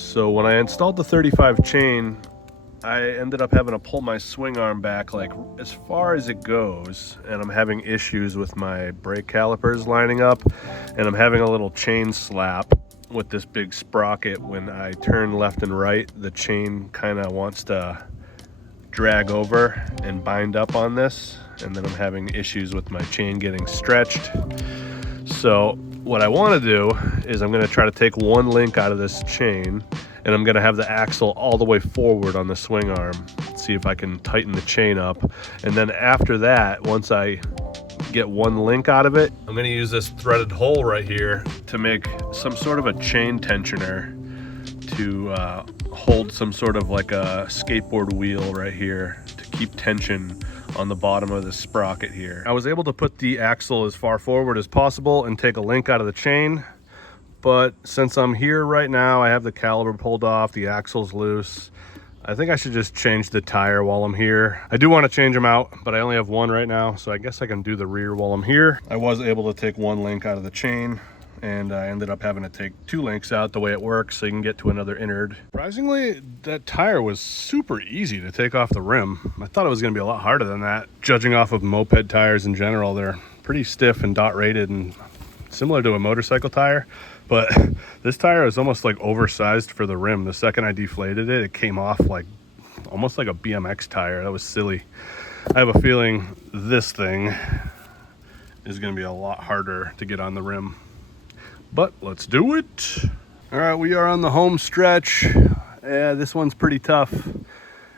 So when I installed the 35 chain, I ended up having to pull my swing arm back like as far as it goes, and I'm having issues with my brake calipers lining up, and I'm having a little chain slap with this big sprocket. When I turn left and right, the chain kind of wants to drag over and bind up on this, and then I'm having issues with my chain getting stretched. So what I want to do is I'm going to try to take one link out of this chain, and I'm going to have the axle all the way forward on the swing arm, see if I can tighten the chain up. And then after that, once I get one link out of it, I'm going to use this threaded hole right here to make some sort of a chain tensioner to hold some sort of like a skateboard wheel right here to keep tension on the bottom of the sprocket here. I was able to put the axle as far forward as possible and take a link out of the chain, but since I'm here right now, I have the caliper pulled off, the axle's loose. I think I should just change the tire while I'm here. I do want to change them out, but I only have one right now, so I guess I can do the rear while I'm here. I was able to take one link out of the chain, and I ended up having to take two links out the way it works so you can get to another innard. Surprisingly, that tire was super easy to take off the rim. I thought it was going to be a lot harder than that. Judging off of moped tires in general, they're pretty stiff and dot rated and similar to a motorcycle tire, but this tire is almost like oversized for the rim. The second I deflated it, it came off like almost like a BMX tire. That was silly. I have a feeling this thing is going to be a lot harder to get on the rim, but let's do it. All right, we are on the home stretch. Yeah, this one's pretty tough,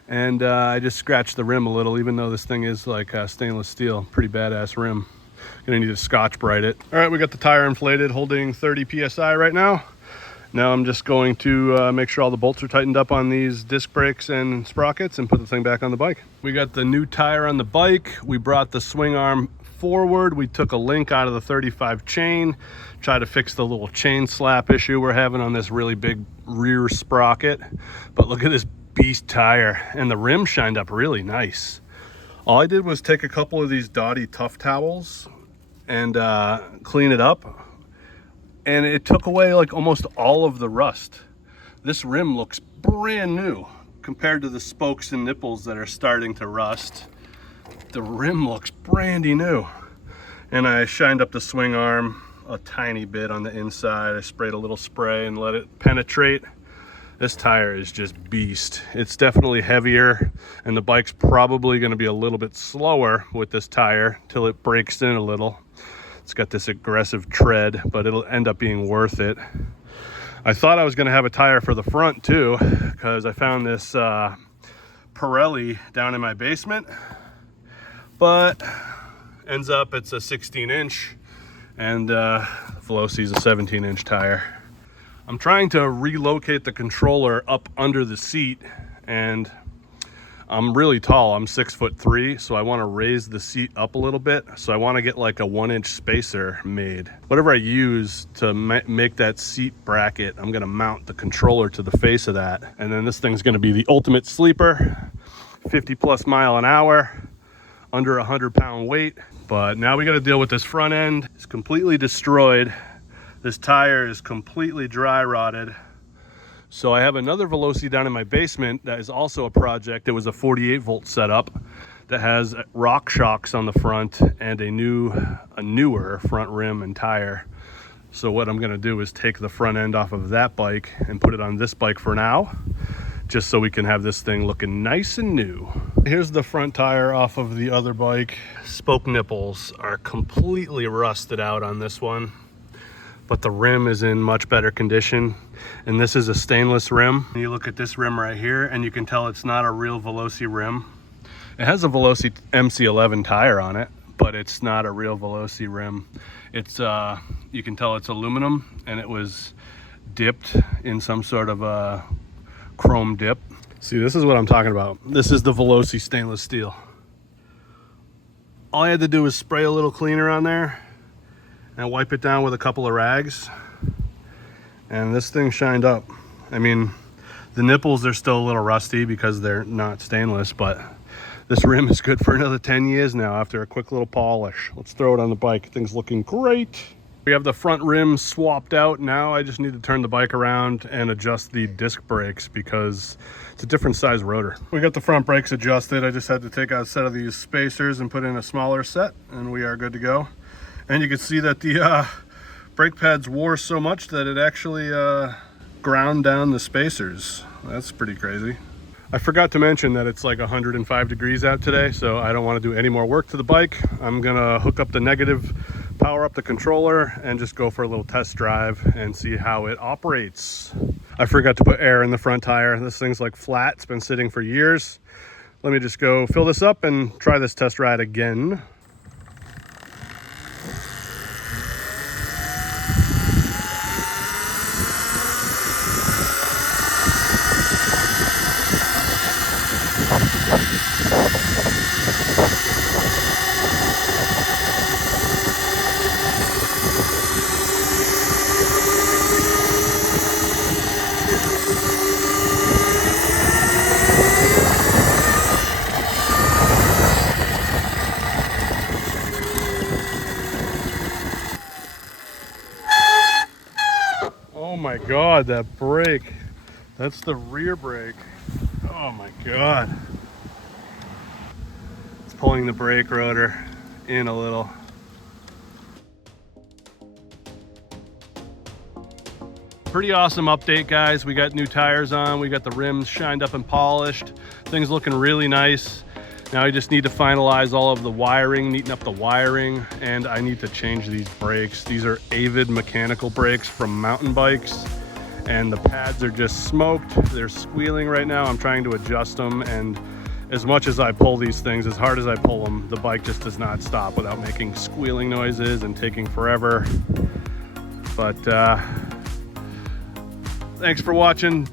and I just scratched the rim a little, even though this thing is like stainless steel. Pretty badass rim. Gonna need to Scotch Brite it. All right, we got the tire inflated, holding 30 psi right now. Now I'm just going to make sure all the bolts are tightened up on these disc brakes and sprockets and put the thing back on the bike. We got the new tire on the bike. We brought the swing arm forward. We took a link out of the 35 chain, tried to fix the little chain slap issue we're having on this really big rear sprocket. But look at this beast tire, and the rim shined up really nice. All I did was take a couple of these Dottie Tough Towels and clean it up, and it took away like almost all of the rust. This rim looks brand new compared to the spokes and nipples that are starting to rust. The rim looks brandy new. And I shined up the swing arm a tiny bit on the inside. I sprayed a little spray and let it penetrate. This tire is just beast. It's definitely heavier, and the bike's probably going to be a little bit slower with this tire till it breaks in a little. It's got this aggressive tread, but it'll end up being worth it. I thought I was going to have a tire for the front too, because I found this Pirelli down in my basement, but ends up it's a 16-inch, and Voloci's a 17-inch tire. I'm trying to relocate the controller up under the seat, and I'm really tall. I'm 6'3", so I want to raise the seat up a little bit. So I want to get like a 1-inch spacer made. Whatever I use to make that seat bracket, I'm going to mount the controller to the face of that. And then this thing's going to be the ultimate sleeper, 50+ mile an hour, under 100-pound weight. But now we got to deal with this front end. It's completely destroyed. This tire is completely dry rotted. So I have another Voloci down in my basement that is also a project. It was a 48-volt setup that has rock shocks on the front and a newer front rim and tire. So what I'm gonna do is take the front end off of that bike and put it on this bike for now, just so we can have this thing looking nice and new. Here's the front tire off of the other bike. Spoke nipples are completely rusted out on this one, but the rim is in much better condition, and this is a stainless rim. You look at this rim right here and you can tell it's not a real Voloci rim. It has a Voloci MC11 tire on it, but it's not a real Voloci rim. It's you can tell it's aluminum, and it was dipped in some sort of a chrome dip. See, this is what I'm talking about. This is the Voloci stainless steel. All I had to do was spray a little cleaner on there and wipe it down with a couple of rags, and this thing shined up. I mean, the nipples are still a little rusty because they're not stainless, but this rim is good for another 10 years now after a quick little polish. Let's throw it on the bike. Thing's looking great. We have the front rim swapped out. Now I just need to turn the bike around and adjust the disc brakes because it's a different size rotor. We got the front brakes adjusted. I just had to take out a set of these spacers and put in a smaller set, and we are good to go. And you can see that the brake pads wore so much that it actually ground down the spacers. That's pretty crazy. I forgot to mention that it's like 105 degrees out today, so I don't want to do any more work to the bike. I'm gonna hook up the negative, power up the controller, and just go for a little test drive and see how it operates. I forgot to put air in the front tire. This thing's like flat, it's been sitting for years. Let me just go fill this up and try this test ride again. Oh my God, that brake. That's the rear brake. Oh my God. It's pulling the brake rotor in a little. Pretty awesome update, guys. We got new tires on. We got the rims shined up and polished. Things looking really nice. Now I just need to finalize all of the wiring, neaten up the wiring, and I need to change these brakes. These are Avid mechanical brakes from mountain bikes, and the pads are just smoked. They're squealing right now. I'm trying to adjust them, and as much as I pull these things, as hard as I pull them, the bike just does not stop without making squealing noises and taking forever. But thanks for watching.